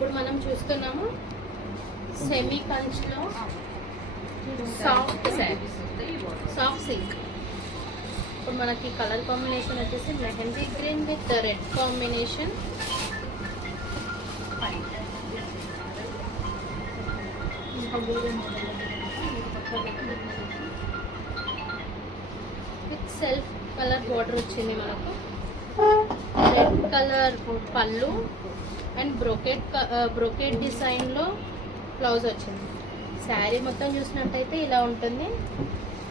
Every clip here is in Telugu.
ఇప్పుడు మనం చూస్తున్నాము సెమీ కంచ్లో సాఫ్ట్ శారీ, సాఫ్ట్ సిల్క్. ఇప్పుడు మనకి కలర్ కాంబినేషన్ వచ్చేసి mehndi green with red combination. With self colour border వచ్చింది మనకు. రెడ్ కలర్ పళ్ళు అండ్ బ్రోకెట్ డిజైన్లో బ్లౌజ్ వచ్చింది. శారీ మొత్తం చూసినట్టయితే ఇలా ఉంటుంది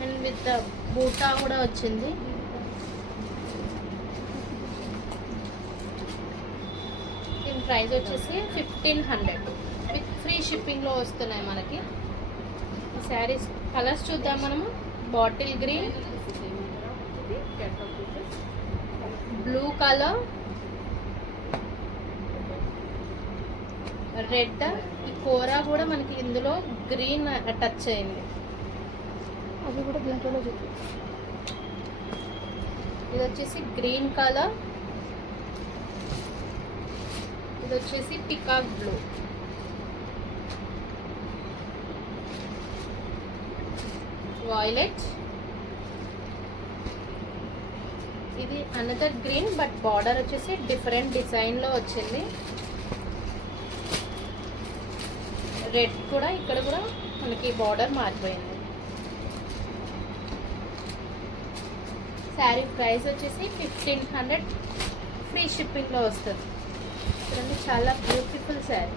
అండ్ విత్ బూటా కూడా వచ్చింది. దీని ప్రైస్ వచ్చేసి 1500 విత్ ఫ్రీ షిప్పింగ్లో వస్తున్నాయి మనకి. ఈ శారీస్ కలర్స్ చూద్దాం మనము. Bottle green, blue colour, red. ఈ కూర కూడా మనకి ఇందులో గ్రీన్ టచ్ అయింది. అది కూడా దీంట్లో చూపి. ఇది వచ్చేసి గ్రీన్ కలర్, ఇది వచ్చేసి పికాక్ బ్లూ, వాయిలెట్. ఇది అనదర్ గ్రీన్ బట్ బార్డర్ వచ్చేసి డిఫరెంట్ డిజైన్లో వచ్చింది. రెడ్ కూడా ఇక్కడ కూడా మనకి బార్డర్ మారిపోయింది. శారీ ప్రైస్ వచ్చేసి 1500 ఫ్రీ షిప్పింగ్లో వస్తుంది. చూడండి చాలా బ్యూటిఫుల్ శారీ.